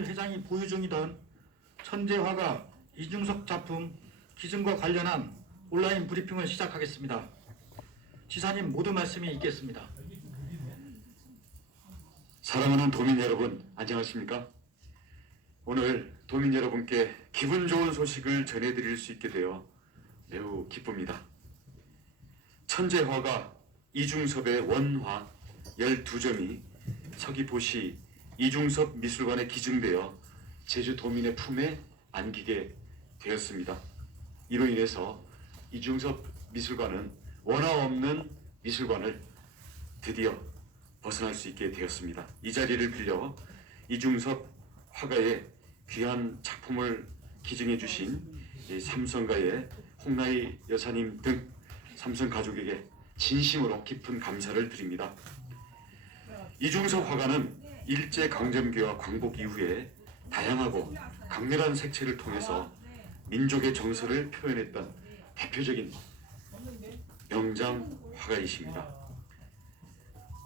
회장이 보유 중이던 천재화가 이중섭 작품 기증과 관련한 온라인 브리핑을 시작하겠습니다. 지사님 모두 말씀이 있겠습니다. 사랑하는 도민 여러분, 안녕하십니까? 오늘 도민 여러분께 기분 좋은 소식을 전해드릴 수 있게 되어 매우 기쁩니다. 천재화가 이중섭의 원화 12점이 서귀포시 이중섭 미술관에 기증되어 제주 도민의 품에 안기게 되었습니다. 이로 인해서 이중섭 미술관은 원화 없는 미술관을 드디어 벗어날 수 있게 되었습니다. 이 자리를 빌려 이중섭 화가의 귀한 작품을 기증해 주신 삼성가의 홍나희 여사님 등 삼성 가족에게 진심으로 깊은 감사를 드립니다. 이중섭 화가는 일제강점기와 광복 이후에 다양하고 강렬한 색채를 통해서 민족의 정서를 표현했던 대표적인 명장 화가이십니다.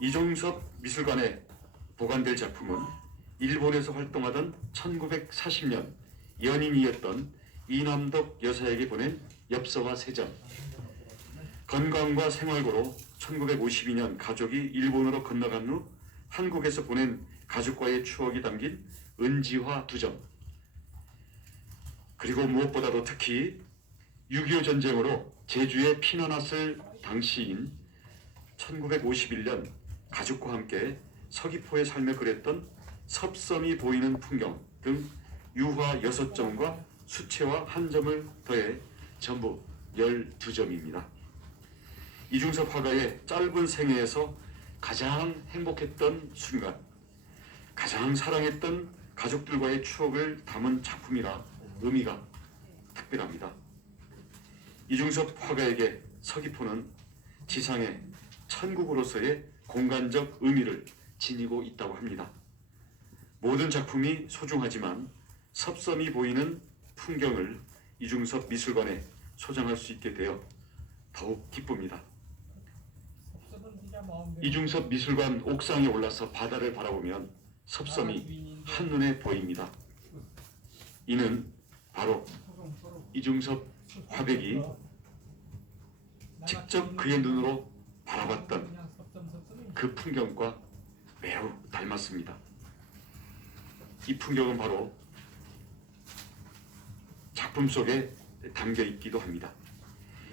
이중섭 미술관에 보관될 작품은 일본에서 활동하던 1940년 연인이었던 이남덕 여사에게 보낸 엽서와 3점, 건강과 생활고로 1952년 가족이 일본으로 건너간 후 한국에서 보낸 가족과의 추억이 담긴 은지화 2점, 그리고 무엇보다도 특히 6.25 전쟁으로 제주에 피난왔을 당시인 1951년 가족과 함께 서귀포의 삶에 그렸던 섭섬이 보이는 풍경 등 유화 6점과 수채화 1점을 더해 전부 12점입니다. 이중섭 화가의 짧은 생애에서 가장 행복했던 순간, 가장 사랑했던 가족들과의 추억을 담은 작품이라 의미가 특별합니다. 이중섭 화가에게 서귀포는 지상의 천국으로서의 공간적 의미를 지니고 있다고 합니다. 모든 작품이 소중하지만 섭섬이 보이는 풍경을 이중섭 미술관에 소장할 수 있게 되어 더욱 기쁩니다. 이중섭 미술관 옥상에 올라서 바다를 바라보면 섭섬이 한눈에 보입니다. 이는 바로 이중섭 화백이 직접 그의 눈으로 바라봤던 그 풍경과 매우 닮았습니다. 이 풍경은 바로 작품 속에 담겨 있기도 합니다.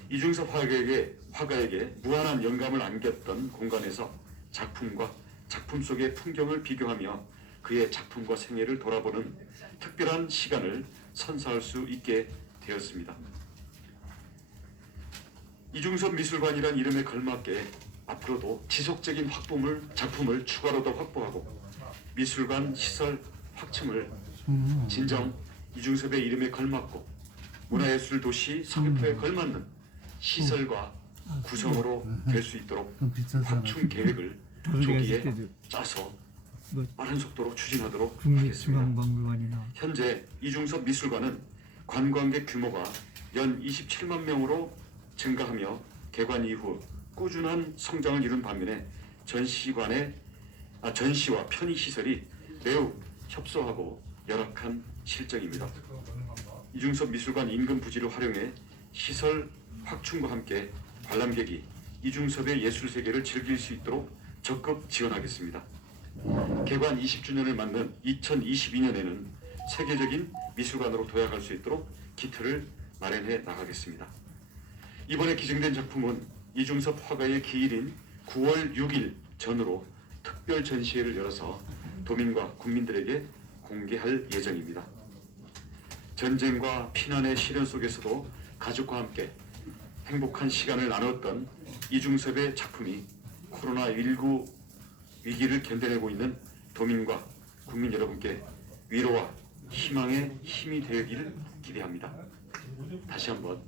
이중섭 화가에게 무한한 영감을 안겼던 공간에서 작품과 작품 속의 풍경을 비교하며 그의 작품과 생애를 돌아보는 특별한 시간을 선사할 수 있게 되었습니다. 이중섭 미술관이란 이름에 걸맞게 앞으로도 지속적인 작품을 추가로 더 확보하고 미술관 시설 확충을 진정 이중섭의 이름에 걸맞고 문화예술 도시 서귀포에 걸맞는 시설과 구성으로 될 수 있도록 확충 계획을 조기에 짜서 빠른 속도로 추진하도록 하겠습니다. 현재 이중섭 미술관은 관광객 규모가 연 27만 명으로 증가하며 개관 이후 꾸준한 성장을 이룬 반면에 전시와 편의시설이 매우 협소하고 열악한 실정입니다. 이중섭 미술관 인근 부지를 활용해 시설 확충과 함께 관람객이 이중섭의 예술세계를 즐길 수 있도록 적극 지원하겠습니다. 개관 20주년을 맞는 2022년에는 세계적인 미술관으로 도약할 수 있도록 기틀을 마련해 나가겠습니다. 이번에 기증된 작품은 이중섭 화가의 기일인 9월 6일 전후로 특별 전시회를 열어서 도민과 국민들에게 공개할 예정입니다. 전쟁과 피난의 시련 속에서도 가족과 함께 행복한 시간을 나눴던 이중섭의 작품이 코로나19 위기를 견뎌내고 있는 도민과 국민 여러분께 위로와 희망의 힘이 되기를 기대합니다. 다시 한번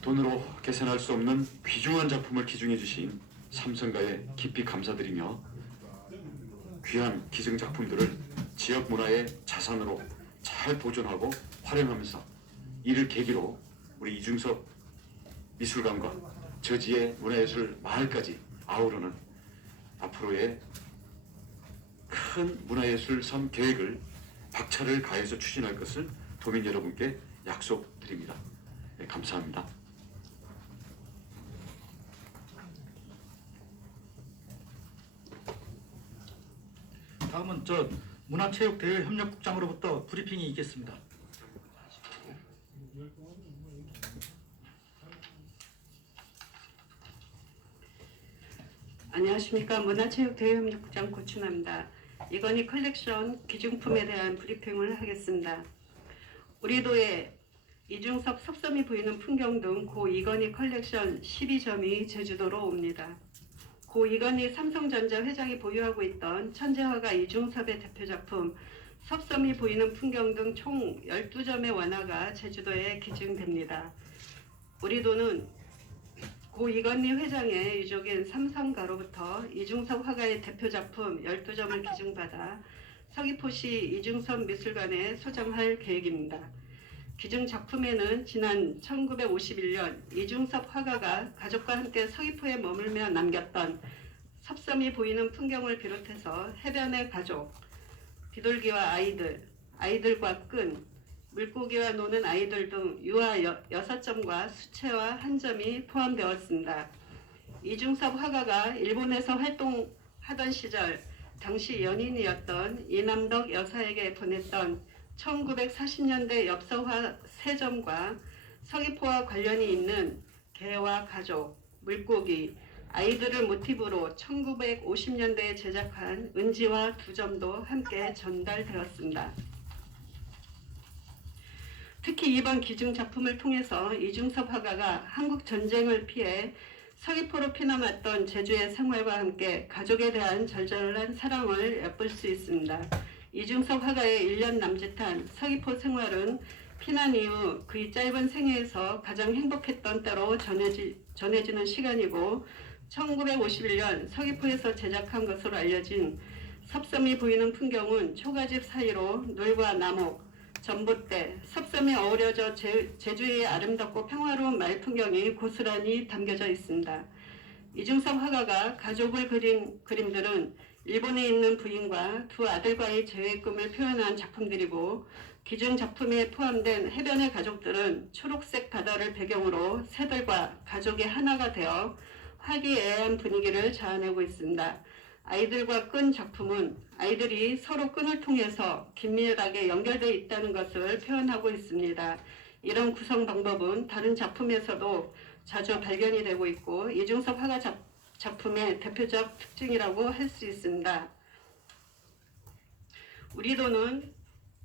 돈으로 계산할 수 없는 귀중한 작품을 기증해 주신 삼성가에 깊이 감사드리며 귀한 기증 작품들을 지역 문화의 자산으로 잘 보존하고 활용하면서 이를 계기로 우리 이중섭 미술관과 저지의 문화예술 마을까지 아우르는 앞으로의 큰 큰 문화예술 섬 계획을 박차를 가해서 추진할 것을 도민 여러분께 약속드립니다. 네, 감사합니다. 다음은 문화체육대외협력국장으로부터 브리핑이 있겠습니다. 안녕하십니까. 문화체육대외협력국장 고춘아입니다. 이건희 컬렉션 기증품에 대한 브리핑을 하겠습니다. 우리 도의 이중섭 섭섬이 보이는 풍경 등 고 이건희 컬렉션 12점이 제주도로 옵니다. 고 이건희 삼성전자 회장이 보유하고 있던 천재화가 이중섭의 대표작품 섭섬이 보이는 풍경 등 총 12점의 원화가 제주도에 기증됩니다. 우리 도는 고 이건희 회장의 유족인 삼성가로부터 이중섭 화가의 대표작품 12점을 기증받아 서귀포시 이중섭 미술관에 소장할 계획입니다. 기증 작품에는 지난 1951년 이중섭 화가가 가족과 함께 서귀포에 머물며 남겼던 섭섬이 보이는 풍경을 비롯해서 해변의 가족, 비둘기와 아이들과 끈, 물고기와 노는 아이들 등 유화 6점과 수채화 1점이 포함되었습니다. 이중섭 화가가 일본에서 활동하던 시절 당시 연인이었던 이남덕 여사에게 보냈던 1940년대 엽서화 3점과 서귀포와 관련이 있는 개와 가족, 물고기, 아이들을 모티브로 1950년대에 제작한 은지화 2점도 함께 전달되었습니다. 특히 이번 기증 작품을 통해서 이중섭 화가가 한국 전쟁을 피해 서귀포로 피난왔던 제주의 생활과 함께 가족에 대한 절절한 사랑을 엿볼 수 있습니다. 이중섭 화가의 1년 남짓한 서귀포 생활은 피난 이후 그의 짧은 생애에서 가장 행복했던 때로 전해지는 시간이고 1951년 서귀포에서 제작한 것으로 알려진 섭섬이 보이는 풍경은 초가집 사이로 놀과 나목, 전봇대, 섭섬이 어우러져 제주의 아름답고 평화로운 마을 풍경이 고스란히 담겨져 있습니다. 이중섭 화가가 가족을 그린 그림들은 일본에 있는 부인과 두 아들과의 재회의 꿈을 표현한 작품들이고 기증 작품에 포함된 해변의 가족들은 초록색 바다를 배경으로 새들과 가족이 하나가 되어 화기애애한 분위기를 자아내고 있습니다. 아이들과 끈 작품은 아이들이 서로 끈을 통해서 긴밀하게 연결되어 있다는 것을 표현하고 있습니다. 이런 구성 방법은 다른 작품에서도 자주 발견이 되고 있고 이중섭 화가 작품의 대표적 특징이라고 할 수 있습니다. 우리 도는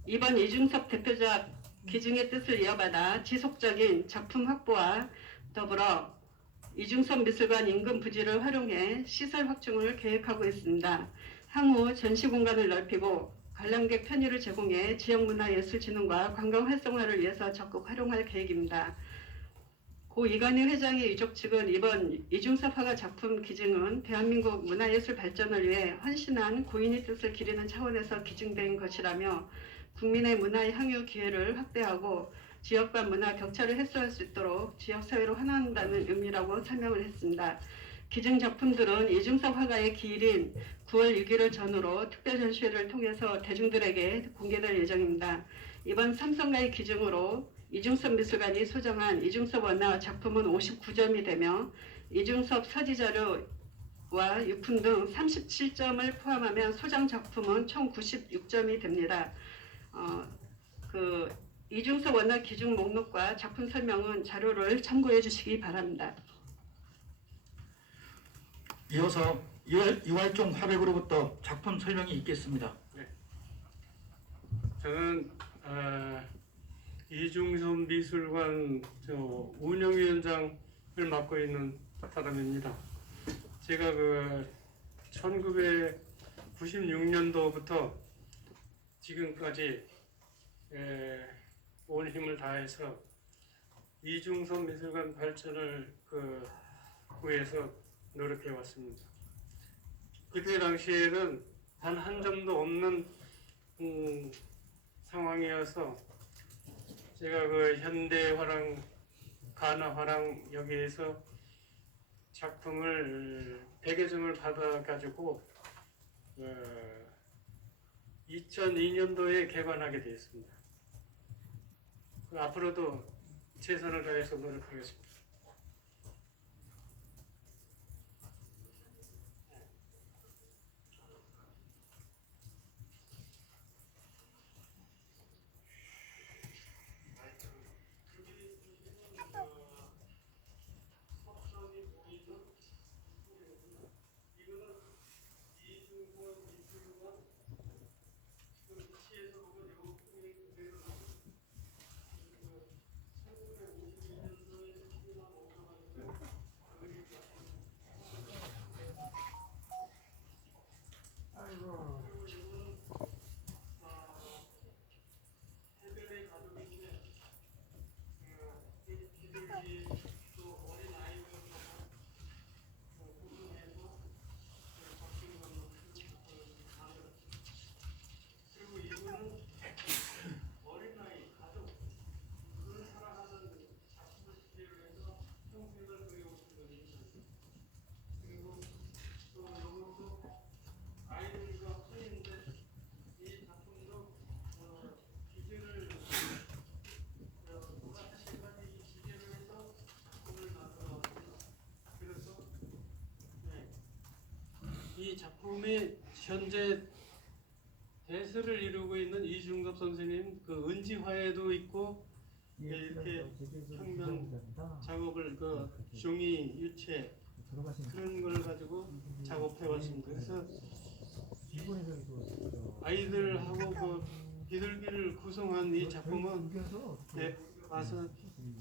이번 이중섭 대표작 기증의 뜻을 이어받아 지속적인 작품 확보와 더불어 이중섭 미술관 인근 부지를 활용해 시설 확충을 계획하고 있습니다. 향후 전시 공간을 넓히고 관람객 편의를 제공해 지역문화예술진흥과 관광 활성화를 위해서 적극 활용할 계획입니다. 고 이건희 회장의 유족 측은 이번 이중섭 화가 작품 기증은 대한민국 문화예술 발전을 위해 헌신한 고인의 뜻을 기리는 차원에서 기증된 것이라며 국민의 문화의 향유 기회를 확대하고 지역과 문화 격차를 해소할 수 있도록 지역사회로 환원한다는 의미라고 설명을 했습니다. 기증 작품들은 이중섭 화가의 기일인 9월 6일을 전후로 특별 전시회를 통해서 대중들에게 공개될 예정입니다. 이번 삼성가의 기증으로 이중섭 미술관이 소정한 이중섭 원화 작품은 59점이 되며 이중섭 서지자료와 유품 등 37점을 포함하면 소장 작품은 총 96점이 됩니다. 이중섭 원화 기증 목록과 작품 설명은 자료를 참고해 주시기 바랍니다. 이어서 이활종 화백으로부터 작품 설명이 있겠습니다. 네. 저는 이중섭 미술관 운영위원장을 맡고 있는 사람입니다. 제가 1996년도부터 지금까지 온 힘을 다해서 이중섭 미술관 발전을 위해서 노력해 왔습니다. 그때 당시에는 단 한 점도 없는 상황이어서 제가 현대화랑 가나화랑 여기에서 작품을 100여 점을 받아가지고 2002년도에 개관하게 되었습니다. 앞으로도 최선을 다해서 노력하겠습니다. 이 작품이 현재 대세를 이루고 있는 이중섭 선생님 그 은지화에도 있고 이렇게 평면 작업을 그 종이 유체 그런 걸 가지고 작업해 왔습니다. 그래서 아이들하고 그 비둘기를 구성한 이 작품은 와서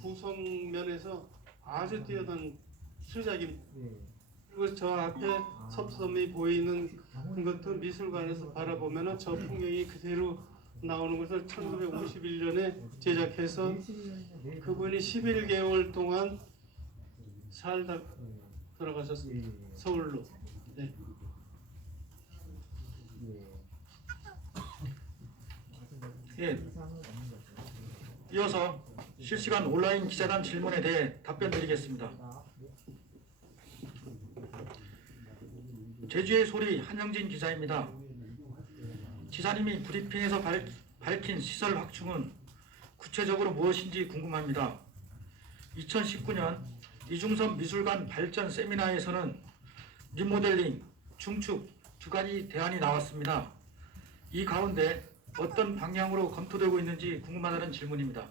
구성면에서 아주 뛰어난 수작입니다. 그리고 저 앞에 섭섬이 보이는 것도 미술관에서 바라보면 저 풍경이 그대로 나오는 것을 1951년에 제작해서 그분이 11개월 동안 살다 돌아가셨습니다. 서울로. 네. 예. 이어서 실시간 온라인 기자단 질문에 대해 답변 드리겠습니다. 제주의 소리 한영진 기자입니다. 지사님이 브리핑에서 밝힌 시설 확충은 구체적으로 무엇인지 궁금합니다. 2019년 이중섭 미술관 발전 세미나에서는 리모델링, 중축 두 가지 대안이 나왔습니다. 이 가운데 어떤 방향으로 검토되고 있는지 궁금하다는 질문입니다.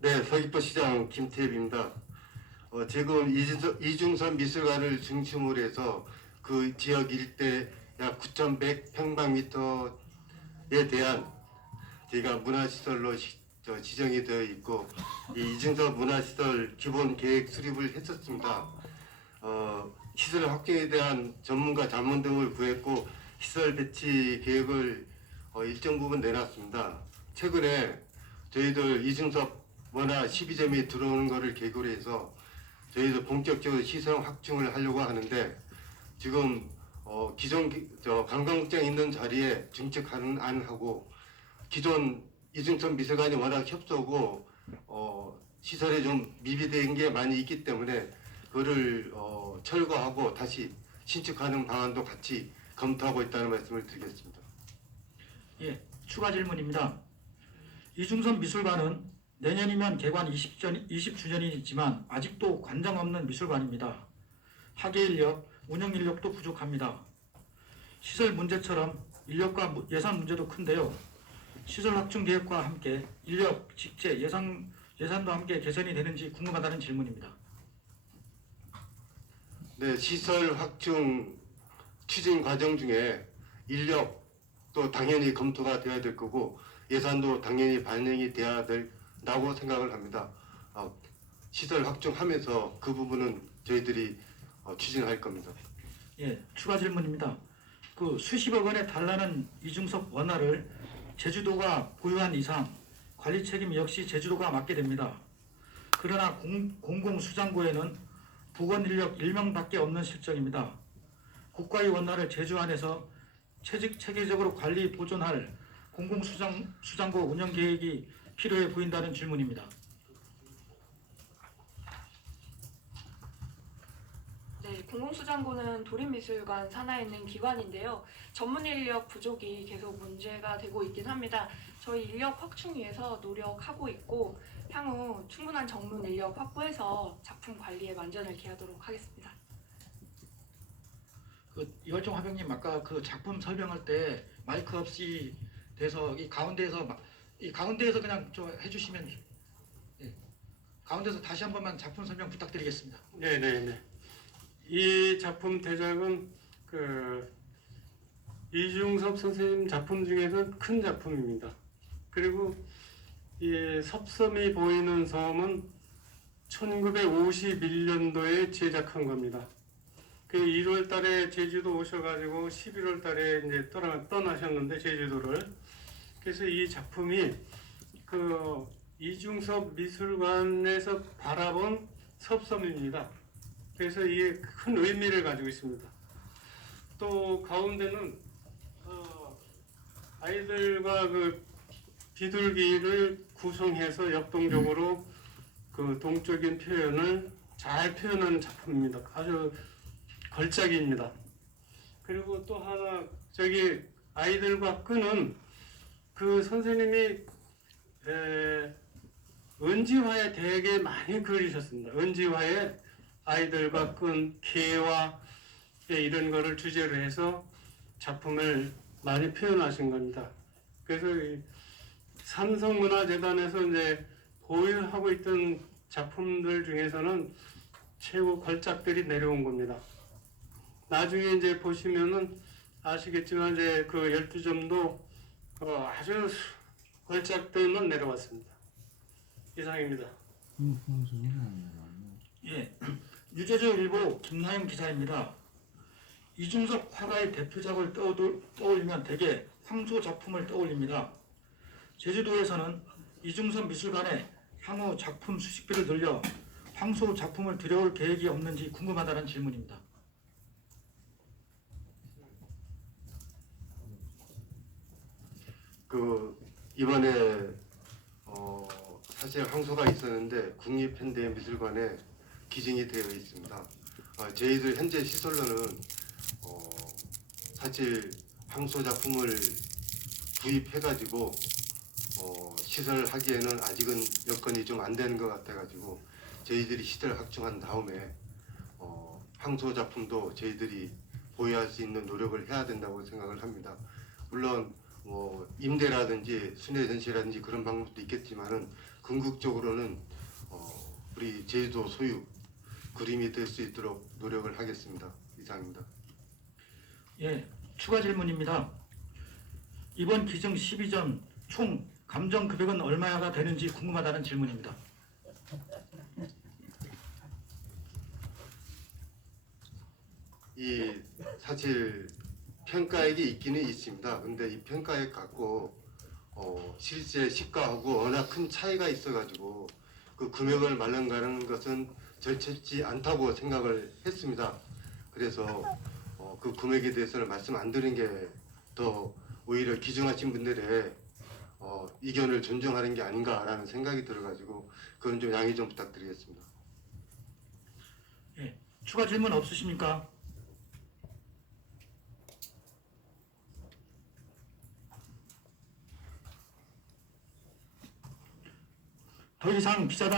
네, 서귀포 시장 김태입입니다. 지금 이중섭 미술관을 중심으로 해서 그 지역 일대 약 9,100평방미터에 대한 저희가 문화시설로 지정이 되어 있고 이 이중섭 문화시설 기본 계획 수립을 했었습니다. 시설 확충에 대한 전문가 자문 등을 구했고 시설 배치 계획을 일정 부분 내놨습니다. 최근에 저희들 이중섭 문화 12점이 들어오는 것을 계기로 해서 저희도 본격적으로 시설 확충을 하려고 하는데 지금 기존 관광국장 있는 자리에 증축하는 안하고 기존 이중섭 미술관이 워낙 협소고 시설에 좀 미비된 게 많이 있기 때문에 그거를 철거하고 다시 신축하는 방안도 같이 검토하고 있다는 말씀을 드리겠습니다. 예, 추가 질문입니다. 이중섭 미술관은 내년이면 개관 20주년이지만 아직도 관장 없는 미술관입니다. 학예 인력, 운영 인력도 부족합니다. 시설 문제처럼 인력과 예산 문제도 큰데요. 시설 확충 계획과 함께 인력, 직제, 예산도 함께 개선이 되는지 궁금하다는 질문입니다. 네, 시설 확충 추진 과정 중에 인력도 당연히 검토가 되어야 될 거고 예산도 당연히 반영이 돼야 된다고 생각을 합니다. 시설 확충하면서 그 부분은 저희들이 추진할 겁니다. 예, 추가 질문입니다. 그 수십억 원에 달하는 이중섭 원화를 제주도가 보유한 이상 관리 책임 역시 제주도가 맡게 됩니다. 그러나 공공수장고에는 부건 인력 1명밖에 없는 실정입니다. 국가의 원화를 제주 안에서 체계적으로 관리 보존할 공공수장고 운영 계획이 필요해 보인다는 질문입니다. 네, 공공수장고는 도립미술관 산하에 있는 기관인데요. 전문 인력 부족이 계속 문제가 되고 있긴 합니다. 저희 인력 확충 위해서 노력하고 있고 향후 충분한 전문 인력 확보해서 작품 관리에 만전을 기하도록 하겠습니다. 그 이월종 화병님 아까 그 작품 설명할 때 마이크 없이 돼서 이 가운데에서 그냥 좀 해주시면 예. 가운데서 다시 한 번만 작품 설명 부탁드리겠습니다. 네네네. 이 작품 대작은 그 이중섭 선생님 작품 중에서 큰 작품입니다. 그리고 이 섭섬이 보이는 섬은 1951년도에 제작한 겁니다. 그 1월 달에 제주도 오셔가지고 11월 달에 이제 떠나셨는데 제주도를. 그래서 이 작품이 그 이중섭 미술관에서 바라본 섭섬입니다. 그래서 이게 큰 의미를 가지고 있습니다. 또 가운데는 아이들과 그 비둘기를 구성해서 역동적으로 그 동적인 표현을 잘 표현하는 작품입니다. 아주 걸작입니다. 그리고 또 하나 저기 아이들과 끈은 그 선생님이 은지화에 되게 많이 그리셨습니다. 은지화에 아이들과 끈, 개와 이런 거를 주제로 해서 작품을 많이 표현하신 겁니다. 그래서 이 삼성문화재단에서 이제 보유하고 있던 작품들 중에서는 최고 걸작들이 내려온 겁니다. 나중에 이제 보시면은 아시겠지만 이제 그 12점도 아주 걸작들만 내려왔습니다. 이상입니다. 예, 유재조 일보 김나영 기자입니다. 이중섭 화가의 대표작을 떠올리면 대개 황소 작품을 떠올립니다. 제주도에서는 이중섭 미술관에 향후 작품 수식비를 늘려 황소 작품을 들여올 계획이 없는지 궁금하다는 질문입니다. 이번에 사실 황소가 있었는데 국립현대미술관에 기증이 되어 있습니다. 저희들 현재 시설로는 사실 황소 작품을 구입해가지고 시설하기에는 아직은 여건이 좀 안 되는 것 같아가지고 저희들이 시설 확충한 다음에 황소 작품도 저희들이 보유할 수 있는 노력을 해야 된다고 생각을 합니다. 물론 임대라든지 순회 전시라든지 그런 방법도 있겠지만은 궁극적으로는 우리 제주도 소유 그림이 될 수 있도록 노력을 하겠습니다. 이상입니다. 예, 추가 질문입니다. 이번 기증 12점 총 감정 금액은 얼마가 되는지 궁금하다는 질문입니다. 이 사실 평가액이 있기는 있습니다. 근데 이 평가액 갖고 실제 시가하고 워낙 큰 차이가 있어가지고 그 금액을 말른가는 것은 절치지 않다고 생각을 했습니다. 그래서 그 금액에 대해서는 말씀 안 드리는 게 더 오히려 기증하신 분들의 의견을 존중하는 게 아닌가라는 생각이 들어가지고 그건 좀 양해 좀 부탁드리겠습니다. 예, 추가 질문 없으십니까? 더 이상 기자단